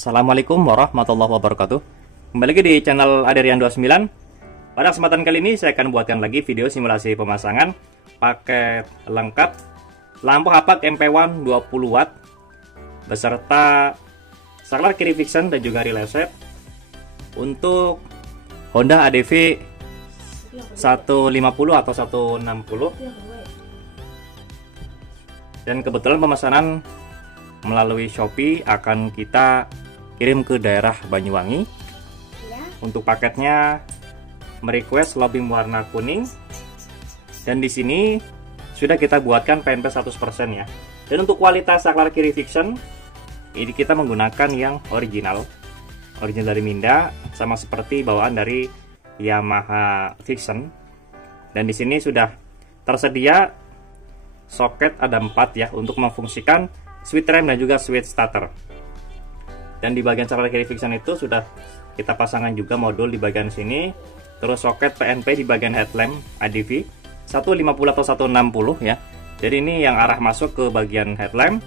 Assalamualaikum warahmatullahi wabarakatuh. Kembali lagi di channel Aderian29. Pada kesempatan kali ini saya akan buatkan lagi video simulasi pemasangan paket lengkap lampu hapak MP1 20 watt beserta saklar kiri fiction dan juga relay set untuk Honda ADV 150 atau 160. Dan kebetulan pemesanan melalui Shopee akan kita kirim ke daerah Banyuwangi. Untuk paketnya merequest lobbying warna kuning, dan di sini sudah kita buatkan PNP 100% ya. Dan untuk kualitas saklar kiri fiction ini kita menggunakan yang original dari Minda, sama seperti bawaan dari Yamaha Fiction. Dan di sini sudah tersedia soket ada 4 ya untuk memfungsikan switch rem dan juga switch starter. Dan di bagian saklar kiri fiction itu sudah kita pasangkan juga modul di bagian sini, terus soket PNP di bagian headlamp ADV 150 atau 160 ya. Jadi ini yang arah masuk ke bagian headlamp,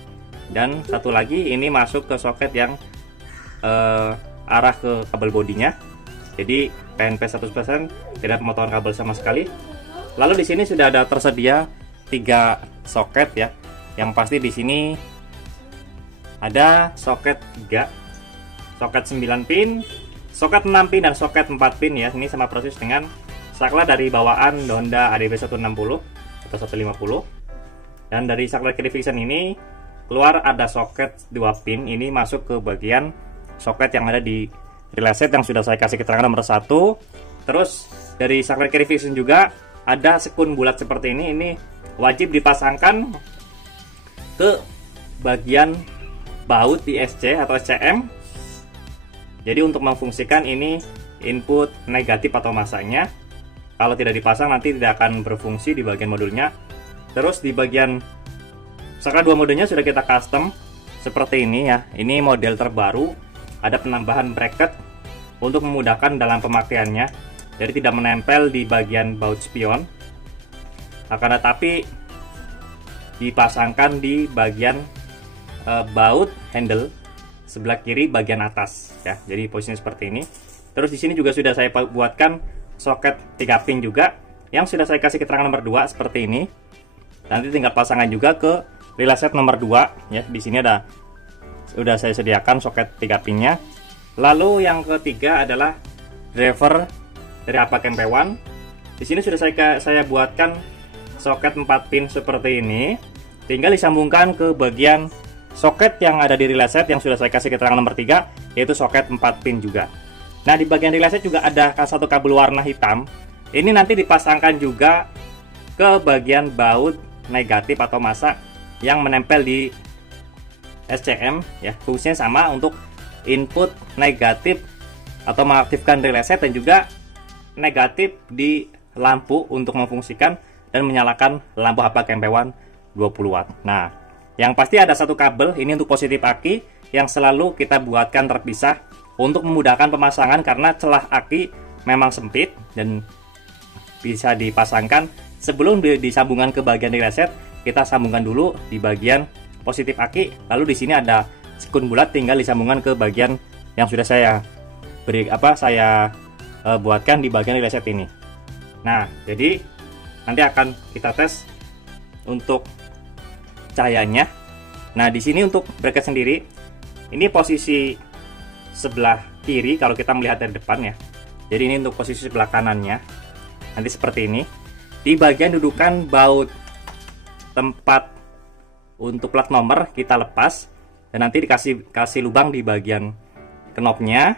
dan satu lagi ini masuk ke soket yang arah ke kabel bodinya. Jadi PNP 100%, tidak pemotongan kabel sama sekali. Lalu di sini sudah ada tersedia 3 soket ya. Yang pasti di sini ada soket 3, soket 9 pin, soket 6 pin, dan soket 4 pin ya. Ini sama persis dengan saklar dari bawaan Honda ADV 160 atau 150. Dan dari saklar kiri fiction ini keluar ada soket 2 pin, ini masuk ke bagian soket yang ada di relay set yang sudah saya kasih keterangan nomor 1. Terus dari saklar kiri fiction juga ada sekun bulat seperti ini wajib dipasangkan ke bagian baut di SC atau SCM. Jadi untuk memfungsikan ini input negatif atau masanya. Kalau tidak dipasang nanti tidak akan berfungsi di bagian modulnya. Terus di bagian saklar 2 modulnya sudah kita custom seperti ini ya. Ini model terbaru. Ada penambahan bracket untuk memudahkan dalam pemakaiannya. Jadi tidak menempel di bagian baut spion. Akan tetapi dipasangkan di bagian baut handle sebelah kiri bagian atas ya. Jadi posisinya seperti ini. Terus di sini juga sudah saya buatkan soket 3 pin juga yang sudah saya kasih keterangan nomor 2 seperti ini. Nanti tinggal pasangan juga ke relay set nomor 2 ya. Di sini sudah saya sediakan soket 3 pinnya. Lalu yang ketiga adalah driver dari hapak MP1. Di sini sudah saya buatkan soket 4 pin seperti ini. Tinggal disambungkan ke bagian soket yang ada di relay set yang sudah saya kasih keterangan nomor 3, yaitu soket 4 pin juga. Nah, di bagian relay set juga ada satu kabel warna hitam. Ini nanti dipasangkan juga ke bagian baut negatif atau masa yang menempel di SCM ya. Fungsinya sama untuk input negatif atau mengaktifkan relay set, dan juga negatif di lampu untuk memfungsikan dan menyalakan lampu hapak MP1 20 watt. Nah, yang pasti ada satu kabel ini untuk positif aki yang selalu kita buatkan terpisah untuk memudahkan pemasangan, karena celah aki memang sempit dan bisa dipasangkan sebelum disambungkan ke bagian relay set. Kita sambungkan dulu di bagian positif aki, lalu di sini ada sekun bulat, tinggal disambungkan ke bagian yang sudah saya buatkan di bagian relay set ini. Nah, jadi nanti akan kita tes untuk cahayanya. Nah, di sini untuk bracket sendiri, ini posisi sebelah kiri kalau kita melihat dari depan ya. Jadi ini untuk posisi sebelah kanannya. Nanti seperti ini. Di bagian dudukan baut tempat untuk plat nomor kita lepas, dan nanti dikasih lubang di bagian knopnya.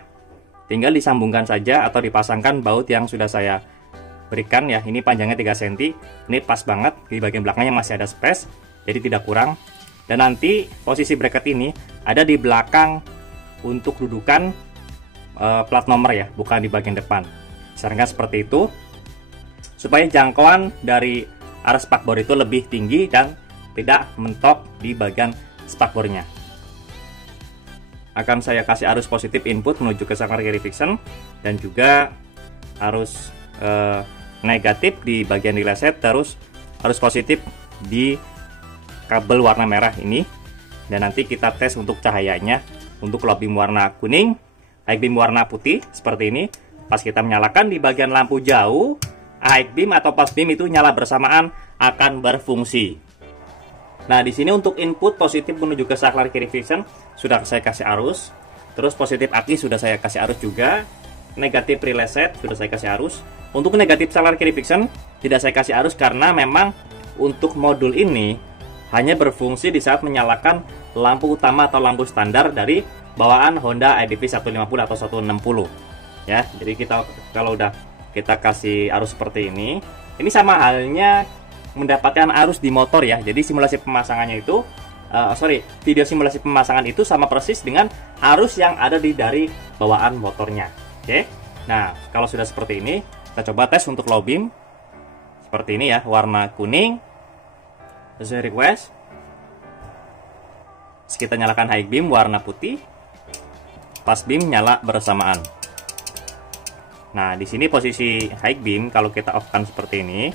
Tinggal disambungkan saja atau dipasangkan baut yang sudah saya berikan ya. Ini panjangnya 3 cm. Ini pas banget, di bagian belakangnya masih ada space, jadi tidak kurang. Dan nanti posisi bracket ini ada di belakang untuk dudukan plat nomor ya, bukan di bagian depan. Sarankan seperti itu supaya jangkauan dari arah spakbor itu lebih tinggi dan tidak mentok di bagian spakbornya. Akan saya kasih arus positif input menuju ke saklar kiri fiction, dan juga arus negatif di bagian relay set, terus arus positif di kabel warna merah ini. Dan nanti kita tes untuk cahayanya untuk low beam warna kuning, high beam warna putih seperti ini. Pas kita menyalakan di bagian lampu jauh, high beam atau pass beam itu nyala bersamaan akan berfungsi. Nah, di sini untuk input positif menuju ke saklar kiri vision sudah saya kasih arus. Terus positif aki sudah saya kasih arus juga. Negatif relay set sudah saya kasih arus. Untuk negatif saklar kiri vision tidak saya kasih arus karena memang untuk modul ini hanya berfungsi di saat menyalakan lampu utama atau lampu standar dari bawaan Honda IDV 150 atau 160. Ya, jadi kalau udah kita kasih arus seperti ini sama halnya mendapatkan arus di motor ya. Jadi simulasi pemasangannya itu video simulasi pemasangan itu sama persis dengan arus yang ada dari bawaan motornya. Oke. Nah, kalau sudah seperti ini, kita coba tes untuk low beam. Seperti ini ya, warna kuning. Sesuai request. Kita nyalakan high beam warna putih. Pass beam nyala bersamaan. Nah, di sini posisi high beam kalau kita off-kan seperti ini,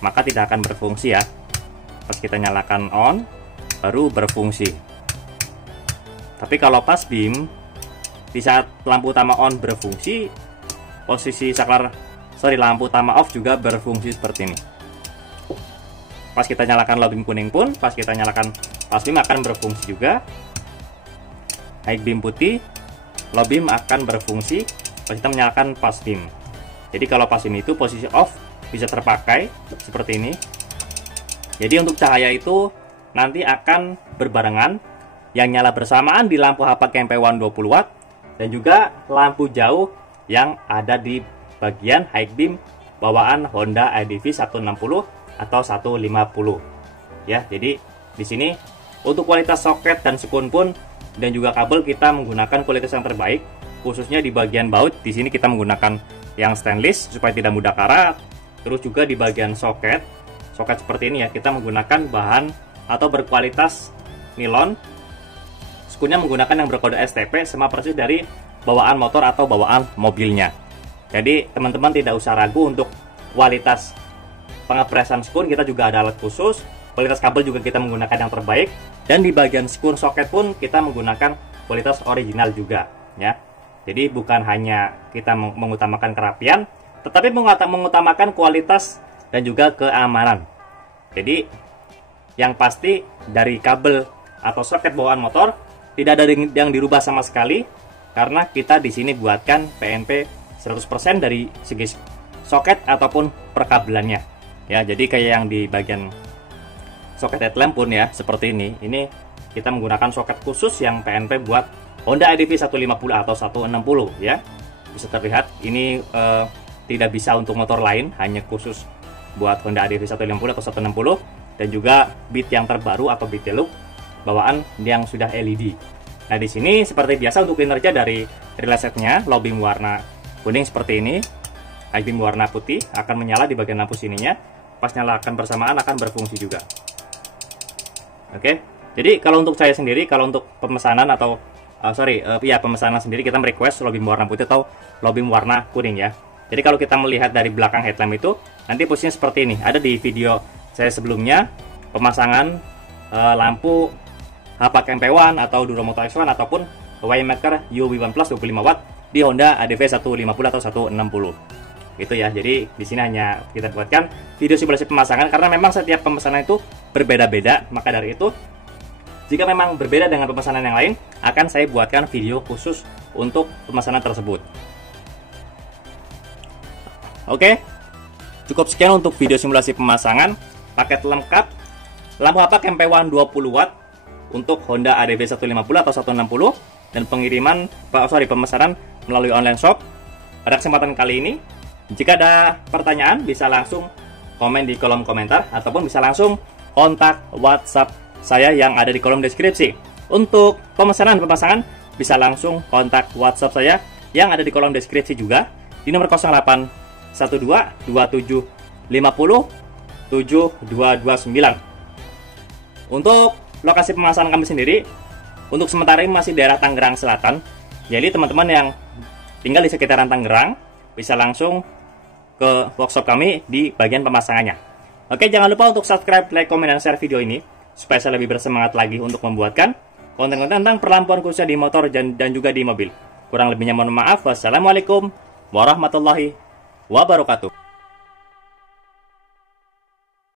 maka tidak akan berfungsi ya. Pas kita nyalakan on, baru berfungsi. Tapi kalau pass beam, di saat lampu utama on berfungsi, posisi lampu utama off juga berfungsi seperti ini. Pas kita nyalakan low beam kuning pun, pas kita nyalakan pass beam akan berfungsi juga. High beam putih, low beam akan berfungsi pas kita menyalakan pass beam. Jadi kalau pass beam itu posisi off bisa terpakai seperti ini. Jadi untuk cahaya itu nanti akan berbarengan, yang nyala bersamaan di lampu HPAC MP1 20 watt dan juga lampu jauh yang ada di bagian high beam bawaan Honda IDV 160 atau 150. Ya, jadi di sini untuk kualitas soket dan sekun pun dan juga kabel kita menggunakan kualitas yang terbaik, khususnya di bagian baut. Di sini kita menggunakan yang stainless supaya tidak mudah karat. Terus juga di bagian soket seperti ini ya, kita menggunakan bahan atau berkualitas nilon. Sekunnya menggunakan yang berkode STP sama persis dari bawaan motor atau bawaan mobilnya. Jadi teman-teman tidak usah ragu untuk kualitas pengepresan sekun, kita juga ada alat khusus. Kualitas kabel juga kita menggunakan yang terbaik. Dan di bagian sekun soket pun kita menggunakan kualitas original juga ya. Jadi bukan hanya kita mengutamakan kerapian, tetapi mengutamakan kualitas dan juga keamanan. Jadi yang pasti dari kabel atau soket bawaan motor tidak ada yang dirubah sama sekali, karena kita di sini buatkan PNP 100% dari segi soket ataupun perkabelannya. Ya, jadi kayak yang di bagian soket headlamp pun ya seperti ini. Ini kita menggunakan soket khusus yang PNP buat Honda IDV 150 atau 160 ya. Bisa terlihat ini tidak bisa untuk motor lain, hanya khusus buat Honda IDV 150 atau 160, dan juga bit yang terbaru atau bit look bawaan yang sudah LED. Nah, di sini seperti biasa untuk kinerja dari relay setnya, low beam warna kuning seperti ini, high beam warna putih akan menyala di bagian lampu sininya, pas nyalakan bersamaan akan berfungsi juga. Oke, jadi kalau untuk saya sendiri, kalau untuk pemesanan atau pemesanan sendiri kita merequest low beam warna putih atau low beam warna kuning ya. Jadi kalau kita melihat dari belakang headlamp itu, nanti posisinya seperti ini. Ada di video saya sebelumnya, pemasangan lampu HPAC MP1 atau Duromotor X1 ataupun Waymaker UV1 Plus 25 watt di Honda ADV 150 atau 160. Gitu ya. Jadi di sini hanya kita buatkan video simulasi pemasangan karena memang setiap pemesanan itu berbeda-beda. Maka dari itu, jika memang berbeda dengan pemesanan yang lain, akan saya buatkan video khusus untuk pemesanan tersebut. Oke, cukup sekian untuk video simulasi pemasangan paket lengkap lampu HPAC MP1 20 watt untuk Honda ADV 150 atau 160 dan pemesanan melalui online shop. Pada kesempatan kali ini, jika ada pertanyaan bisa langsung komen di kolom komentar ataupun bisa langsung kontak WhatsApp saya yang ada di kolom deskripsi. Untuk pemesanan pemasangan bisa langsung kontak WhatsApp saya yang ada di kolom deskripsi juga di nomor 08 12 27 50 7229. Untuk lokasi pemasaran kami sendiri, untuk sementara ini masih daerah Tangerang Selatan. Jadi teman-teman yang tinggal di sekitaran Tangerang bisa langsung ke workshop kami di bagian pemasangannya. Oke, jangan lupa untuk subscribe, like, komen, dan share video ini supaya saya lebih bersemangat lagi untuk membuatkan konten-konten tentang perlampuan khususnya di motor dan juga di mobil. Kurang lebihnya mohon maaf. Wassalamualaikum warahmatullahi wabarakatuh.